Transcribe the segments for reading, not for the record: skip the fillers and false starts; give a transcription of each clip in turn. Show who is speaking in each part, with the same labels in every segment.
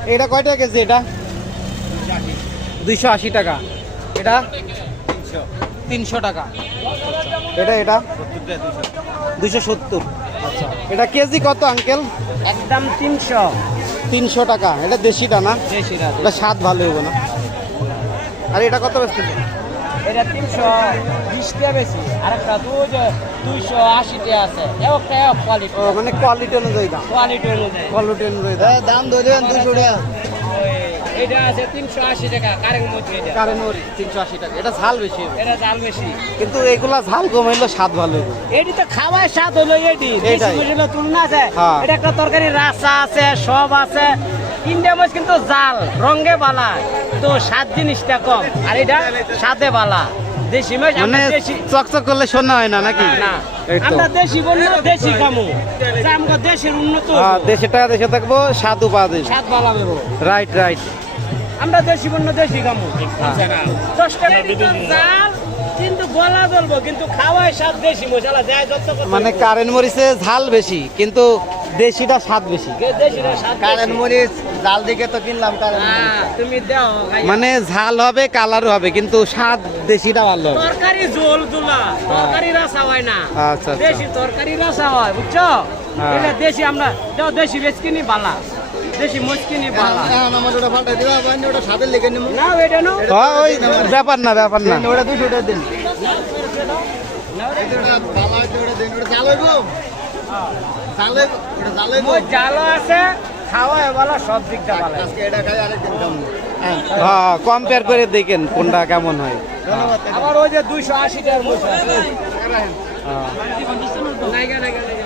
Speaker 1: এটা কয় টাকা কেজি? এটা 280 টাকা। এটা 300 টাকা। এটা 270। আচ্ছা, এটা কেজি কত আঙ্কেল?
Speaker 2: একদম
Speaker 1: 300 টাকা। এটা দেশিটা না?
Speaker 2: দেশিটা।
Speaker 1: এটা স্বাদ ভালো হইব না? আর এটা কত বেশি?
Speaker 2: এটা 320 টাকা বেশি, আর একটা 280 টাকা আছে। একটা কোয়ালিটি,
Speaker 1: মানে কোয়ালিটি অনুযায়ী দাম।
Speaker 2: কোয়ালিটি অনুযায়ী
Speaker 1: দাম ধরেন 200 টাকা।
Speaker 2: এটা আছে 380 টাকা কারেন্ট মরিচ। এটা
Speaker 1: কারেন্ট মরিচ 380 টাকা। এটা ঝাল বেশি,
Speaker 2: এটা জাল বেশি,
Speaker 1: কিন্তু এগুলা ঝাল কম হইলে স্বাদ ভালো হইব।
Speaker 2: এটি তো খাওয়ার স্বাদ হলো এটি। দেশি মরিচের তুলনা আছে।
Speaker 1: হ্যাঁ।
Speaker 2: এটা একটা তরকারি রাসা আছে, সব আছে। ইন্ডিয়া মরিচ কিন্তু জাল রঙে বালা, তো স্বাদ জিনিসটা কম, আর এটা স্বাদে বালা। দেশি মাছ
Speaker 1: মানে চকচক করলে শোনা হয় না নাকি?
Speaker 2: না,
Speaker 1: এই তো।
Speaker 2: আমরা দেশি বললে দেশি খামু, আমরা দেশের উন্নত
Speaker 1: দেশে টাকা দেশে থাকবো, স্বাদও পাওয়া যাবে।
Speaker 2: স্বাদ বালা দেবো।
Speaker 1: Right right.
Speaker 2: আমরা দেশি বন্য দেশি খামু। 10 টাকা ভিতর জাল, কিন্তু গলা জ্বলবো, কিন্তু খাওয়ায় স্বাদ দেশি মশলা যায় যত কথা।
Speaker 1: মানে কারেন্ট মরিচে ঝাল বেশি, কিন্তু দেশিটা স্বাদ বেশি।
Speaker 2: দেশিটা স্বাদ
Speaker 3: কারেন্ট মরিচ জাল দিকে তো কিনলাম কারেন্ট মরিচ।
Speaker 2: তুমি দাও
Speaker 1: মানে ঝাল হবে, কালার হবে, কিন্তু স্বাদ দেশিটা ভালো হবে।
Speaker 2: তরকারি ঝোল দুলা, তরকারি রাসা হয় না।
Speaker 1: আচ্ছা, আচ্ছা।
Speaker 2: দেশি তরকারি রাসা হয়, বুঝছো?
Speaker 1: হ্যাঁ।
Speaker 2: এটা দেশি, আমরা যাও দেশি বেশ কিনি বালা, দেশি মোচ কিনি বালা।
Speaker 3: আমার ওটা পাল্টাই দিবা, ওটা সাদের লেগে নিব
Speaker 2: না এটা নো,
Speaker 1: ওই ব্যাপার না, ব্যাপার না।
Speaker 3: ওটা 200 টাকা দিন। ওটা বালা আছে, ওটা দিন। ওটা জাল হইব, জাল হইব, ওটা জাল হইব।
Speaker 2: মোচ জালো আছে, খাওয়ায় বালা, সব দিকটা বালা।
Speaker 3: আজকে এটা খাই, আরেকদিন খাবো।
Speaker 1: হ্যাঁ, কম্পেয়ার করে দেখেন কোনটা কেমন হয়।
Speaker 3: ধন্যবাদ।
Speaker 2: আবার ওই যে 280 টাকার মোচ আছে।
Speaker 1: হ্যাঁ।
Speaker 2: নাইগা নাইগা নাইগা।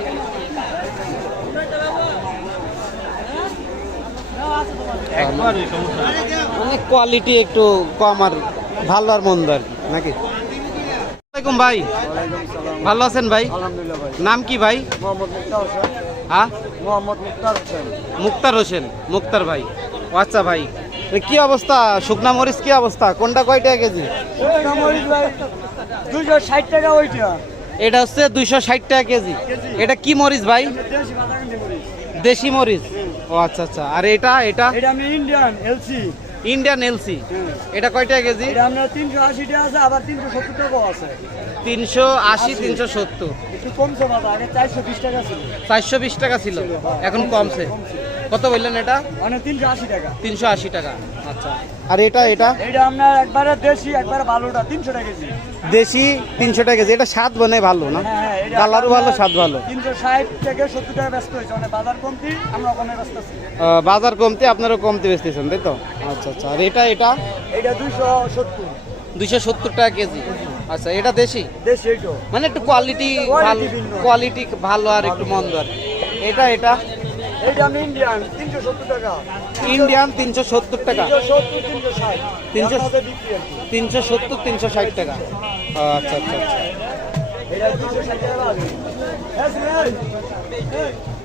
Speaker 1: মানে কোয়ালিটি একটু কম, আর ভালো আর মন্দ আর কি, নাকি? আসসালামু আলাইকুম ভাই, ভালো আছেন ভাই?
Speaker 3: আলহামদুলিল্লাহ ভাই।
Speaker 1: নাম কি ভাই?
Speaker 3: মোহাম্মদ মুক্তার হোসেন।
Speaker 1: হ্যাঁ,
Speaker 3: মোহাম্মদ মুক্তার হোসেন।
Speaker 1: মুক্তার হোসেন। মুক্তার ভাই, ও আচ্ছা ভাই। কি অবস্থা শুকনা মরিচ, কি অবস্থা? কোনটা কয় টাকা কেজি?
Speaker 3: শুকনা মরিচ ভাই 260 টাকা ওইটা।
Speaker 1: এটা হচ্ছে 260 টাকা কেজি। এটা কি মরিচ ভাই?
Speaker 3: দেশি বাদামি মরিচ।
Speaker 1: দেশি মরিচ। ও আচ্ছা আচ্ছা। আর এটা এটা
Speaker 3: এটা আমি ইন্ডিয়ান এলসি।
Speaker 1: Indian LC. এটা কয় টাকা কেজি?
Speaker 3: এটা আমরা 380 টাকা আছে, আবার 370 টাকাও আছে।
Speaker 1: 380, 370।
Speaker 3: একটু কমছে বাবা, আগে 420 টাকা ছিল।
Speaker 1: 420 টাকা ছিল, এখন কমছে। কত বললেন এটা?
Speaker 3: মানে 380 টাকা।
Speaker 1: 380 টাকা। আচ্ছা। আর এটা এটা
Speaker 3: এটা আপনার একবারে দেশি, একবারে ভালোটা 300 টাকা কেজি।
Speaker 1: দেশি 300 টাকা কেজি। এটা স্বাদ বনে ভালো না?
Speaker 3: হ্যাঁ, এটা
Speaker 1: কালারও ভালো, স্বাদ ভালো।
Speaker 3: 360 থেকে 70 টাকা ব্যস্ত হয়েছে, মানে বাজার কমতি, আমরা কমে ব্যস্ত আছি।
Speaker 1: বাজার কমতে আপনারও কমতে বেচতেছেন, তাই তো? আচ্ছা আচ্ছা। আর এটা এটা
Speaker 3: এটা 270
Speaker 1: 270 টাকা কেজি। আচ্ছা, এটা দেশি,
Speaker 3: দেশি এইটো।
Speaker 1: মানে একটু কোয়ালিটি ভালো,
Speaker 3: ভিন্ন।
Speaker 1: কোয়ালিটি ভালো আর একটু মন্দ আর কি। এটা এটা
Speaker 3: এইটা আমি ইন্ডিয়ান 370 টাকা।
Speaker 1: ইন্ডিয়ান 370 টাকা।
Speaker 3: 370 360
Speaker 1: 300
Speaker 3: আমাদের বিক্রি আর কি।
Speaker 1: 370 360 টাকা। আচ্ছা আচ্ছা আচ্ছা।
Speaker 3: এটা 260 টাকা আছে।